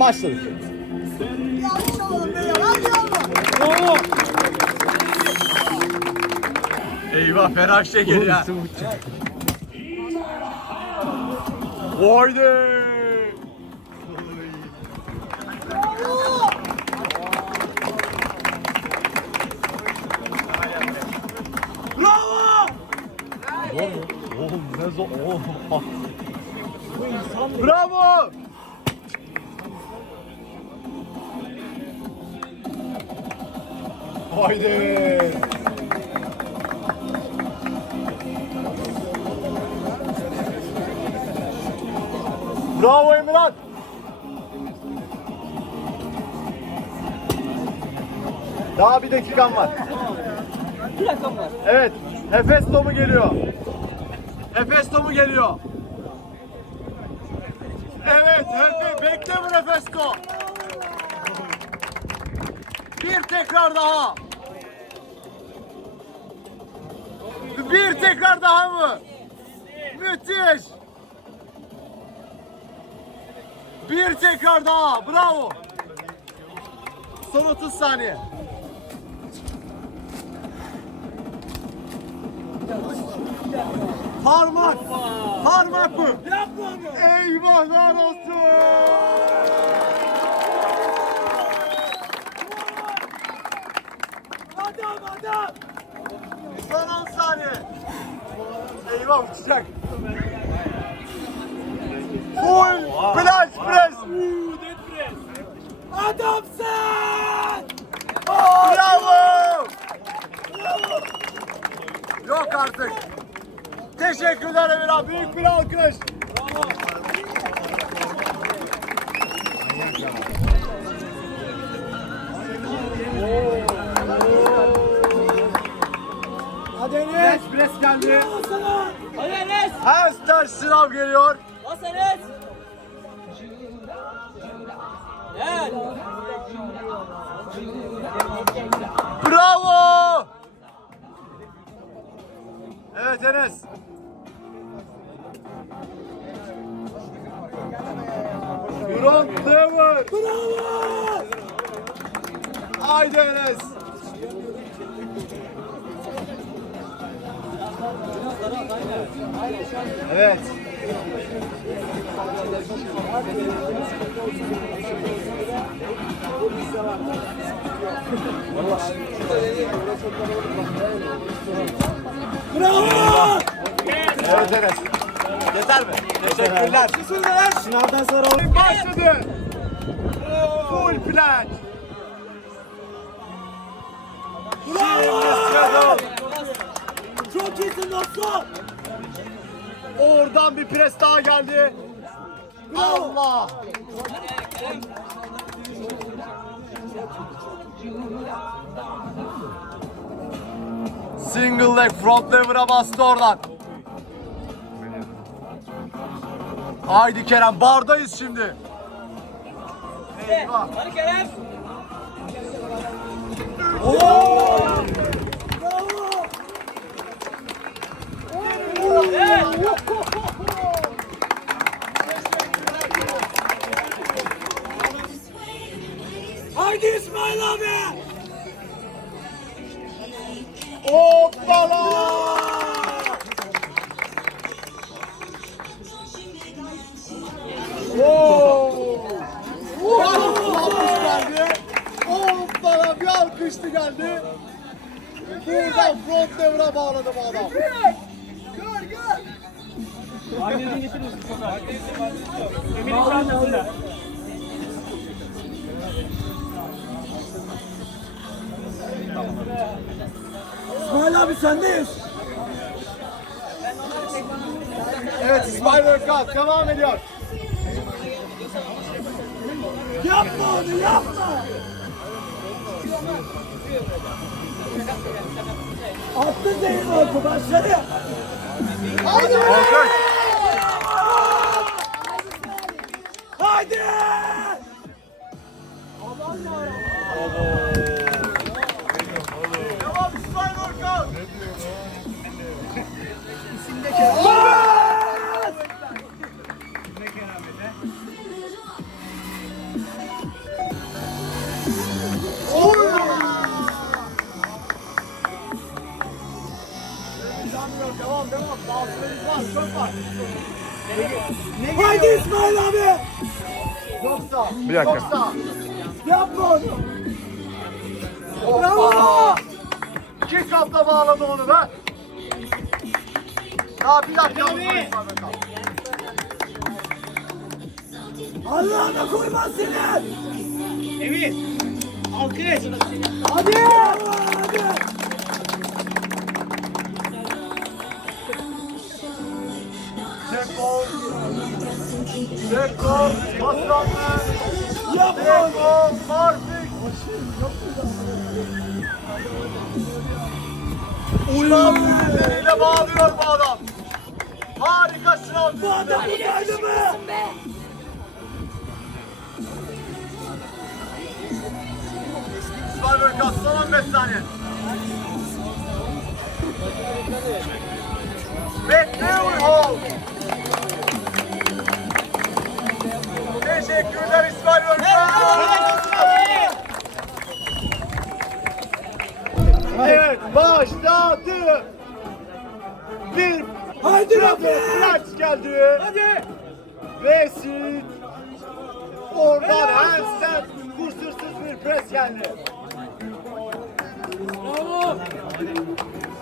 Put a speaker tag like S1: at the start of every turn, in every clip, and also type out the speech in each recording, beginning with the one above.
S1: Başladık.
S2: Yanlış alalım beyler. Hadi yavrum.
S1: Bravo.
S3: Eyvah Ferah şeker ya. Haydi.
S1: Oğlum ne zor. Oh.
S3: Bravo.
S1: Haydi.
S3: Bravo Emirhan. Daha bir dakikan var.
S2: Bir dakika var.
S3: Evet. Efes topu geliyor. Efes topu geliyor. Evet. Efe, bekle bu Efes top. Bir tekrar daha. Bir tekrar daha mı? Müthiş. Bir tekrar daha. Bravo. Son 30 saniye. Parmak. Parmak mı? Eyvahlar olsun.
S2: Adam adam.
S3: Son 10 saniye. Eyvah uçacak. Full flash press.
S2: Adamsın.
S3: Bravo. Yok artık. Teşekkürler Emir abi. Büyük bir alkış. Geldi.
S2: Hadi Enes.
S3: Sınav geliyor.
S2: Bas Enes. Gel.
S3: Bravo! Evet Enes. Front lever.
S2: Bravo.
S3: Haydi Enes. Evet.
S2: Bravo.
S3: Evet Enes. Yeter mi? Teşekkürler.
S2: Sınavdan sonra
S3: Başladı. Full plan. Şimdi sırada
S2: Çok iyisin dostum.
S3: oradan bir pres daha geldi. Allah. Single leg front lever'a bastı oradan. Haydi Kerem bardayız şimdi. Eyvah.
S2: Hadi Kerem. Haydi İsmail abi.
S3: Hoppala! Oo! Alkış geldi. Hoppala bir alkıştı geldi. Buradan front lever'a bağladı bu adam.
S2: Emir'in çantasında. İsmail abi sendeyiz.
S3: Evet İsmail Örkat devam ediyor.
S2: Yapma onu yapma. Attı Zeynep abi başladı.
S3: Alkış.
S2: Haydi. Yapma onu.
S3: Bravo. İki kapta bağladı onu be. Daha bir dakika.
S2: Allah'ına koymaz seni.
S4: Emir. Alkış.
S2: Hadi. Hadi.
S3: Çekol. Çekol. Aslanlar.
S2: Yapma.
S3: Marfik. Şınav ürünleriyle bağlıyor bu adam. Harika şınav
S2: Bu adam buradaydı mı?
S3: İsmail Örkas son 15 saniye. Oradan Hansen kusursuz bir pres geldi.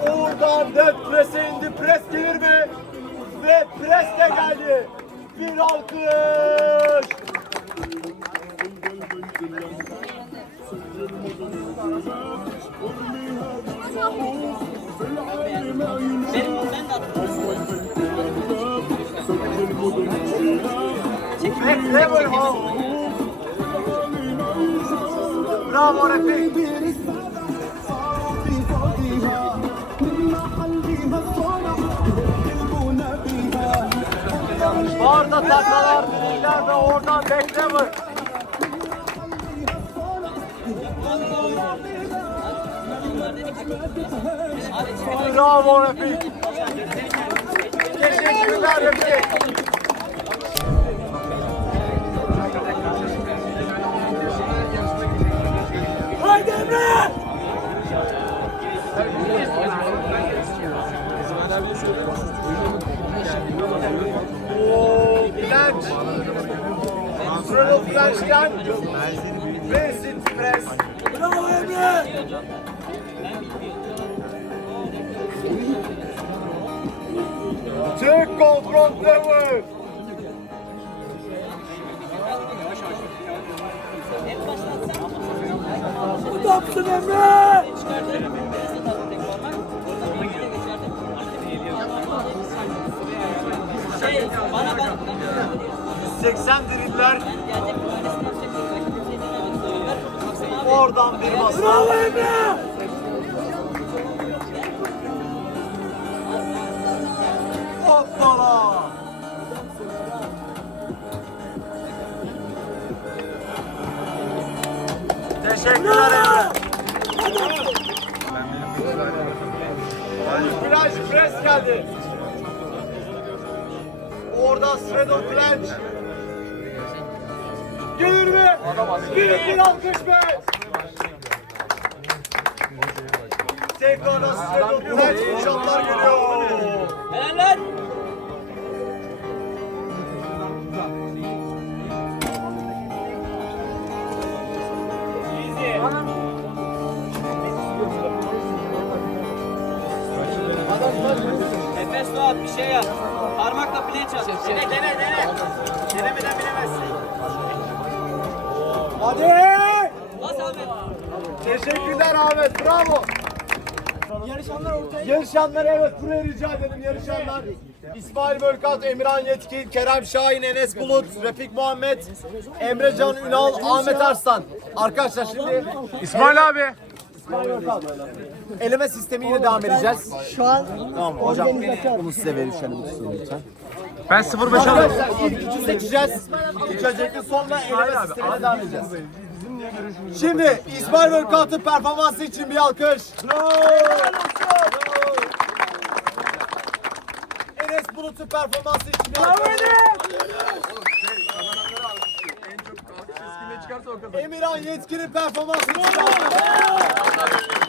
S3: Oradan dead prese indi. Pres gelir mi? Ve pres de geldi. Bir alkış. Next level home. Bravo Refik. Orada taklalar, ileride oradan bekleme. Bravo Refik. Teşekkürler Refik. Sırada Bülent'ten Resit Pres.
S2: Bravo Emre.
S3: Türk Confront Level.
S2: Adamsın Emre.
S3: 80 diriller. Oradan bir masa.
S2: Bravo Emre.
S3: Hoppala. Teşekkürler Emre. Viraj pres geldi. Orada Sredo Klenç. Gelir mi? Büyük bir alkış be. Tekrardan Sredo Klenç uçaklar geliyor.
S4: Helal lan. Nefes Suat bir şey yap. Parmakla play çal. Dene dene dene. Denemeden bilemezsin.
S3: Hadi.
S4: Bas Ahmet.
S3: Teşekkürler Ahmet. Bravo.
S2: Yarışanlar ortaya.
S3: Yarışanlar evet buraya rica edelim yarışanlar. İsmail Bölkat, Emirhan Yetkin, Kerem Şahin, Enes Bulut, Refik Muhammed, Emre Can Ünal, Ahmet Arslan. Arkadaşlar şimdi
S1: İsmail abi.
S3: Eleme sistemiyle devam edeceğiz.
S2: Şu an
S3: Tamam hocam. Bunu size verin şöyle bir tutun lütfen.
S1: Ben 05 alayım.
S3: Arkadaşlar ilk üçü seçeceğiz. İlk öncelikle sonra eleme sistemiyle devam edeceğiz. Şimdi İsmail Bölkat'ın performansı için bir alkış. Enes Bulut'un performansı için bir alkış. Emirhan Yetkin'in performansı için bir alkış.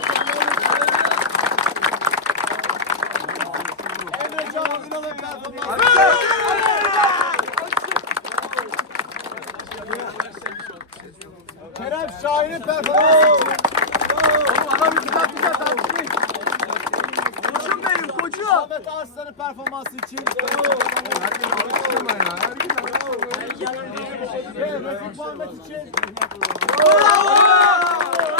S3: Kerem Şahin'in performansı. Adam güzel güzel tartışmış. Koçum benim koçum. Ahmet Arslan'ın performansı için. Ve Refik Muhammed için. Bravo!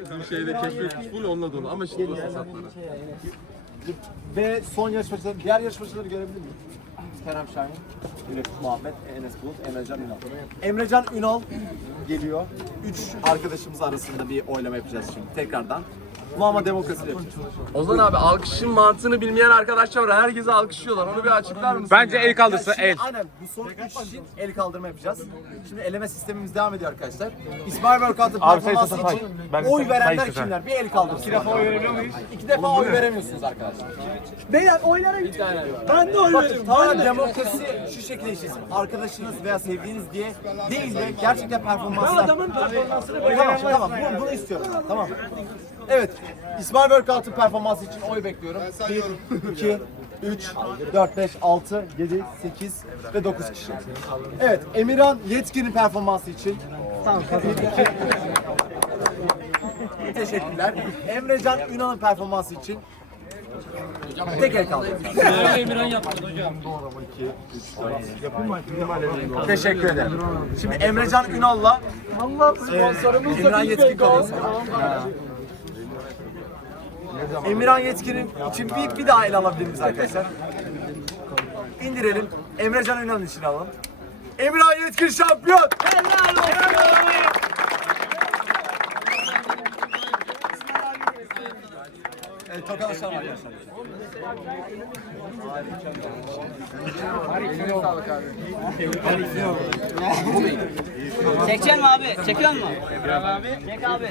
S3: Bölkan
S5: şeyde keşfetmiş full onunla dolu ama şimdi basın satmadı.
S3: Ve son yarışmacıları, diğer yarışmacıları görebilir miyim? Kerem Şahin, Refik Muhammed, Enes Bulut, Emrecan Ünal. Emrecan Ünal geliyor. Üç arkadaşımız arasında bir oylama yapacağız şimdi tekrardan. Bu ama demokrasi yapacağız.
S5: Ozan abi alkışın mantığını bilmeyen arkadaşlar var. Herkese alkışlıyorlar. Onu bir açıklar mısın?
S1: Bence
S5: ya?
S1: el kaldırsın el.
S3: Aynen bu son üç için el kaldırma yapacağız. Şimdi eleme sistemimiz devam ediyor arkadaşlar. İsmail
S1: Abi sayı
S3: performansı için
S1: Ben-
S3: oy
S1: sayı
S3: verenler
S1: say.
S3: kimler? Bir el kaldırsın. İki defa oy verebiliyor muyuz? İki defa oy veremiyorsunuz arkadaşlar.
S2: Beyler oylara Ben de oy veririm.
S3: tamamen demokrasi şu şekilde işlesin. Arkadaşınız veya sevdiğiniz diye değil de gerçekten performanslar.
S2: Adamın performansını
S3: Tamam tamam bunu, bunu istiyorum. Tamam. Evet. İsmail Workout'un performansı için oy bekliyorum. 1, 2, 3, 4, 5, 6, 7, 8 ve 9 kişi. Evet. Emirhan Yetkin'in performansı için. Tamam. Teşekkürler. Emrecan Ünal'ın performansı için. Tek el kaldı. Teşekkür ederim. Şimdi Emrecan Ünal'la
S2: Allah
S3: e,
S2: sponsorumuz
S3: Emirhan
S2: da
S3: Yetkin kalıyor. Emirhan Yetkin'in için bir, bir daha el alabilir arkadaşlar? İndirelim. Emrecan Ünal'ın için alalım. Emirhan Yetkin şampiyon! Evet, tokalaşalım arkadaşlar.
S4: Çekeceksin mi abi? Çekiyor musun? abi. Çek abi.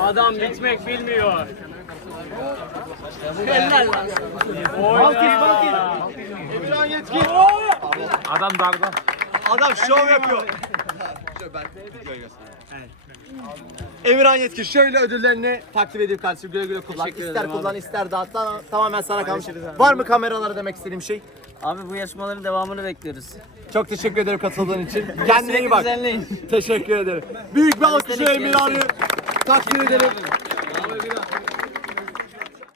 S6: Adam bitmek bilmiyor.
S4: Eller lan.
S3: Emirhan Yetkin!
S1: Adam darda.
S3: Adam şov yapıyor. Emirhan Yetkin şöyle ödüllerini takdim edeyim kardeşim. Güle güle kullan. İster kullan ister dağıt. Tamam- Tamamen sana kalmış. Var mı kameralara demek istediğim şey?
S4: Abi bu yarışmaların devamını bekliyoruz.
S3: Çok teşekkür ederim katıldığın için. Kendine iyi bak.
S4: düzenleyin.
S3: Teşekkür ederim. Büyük bir alkış
S4: Yetenekli
S3: Emirhan'ı takdir edelim.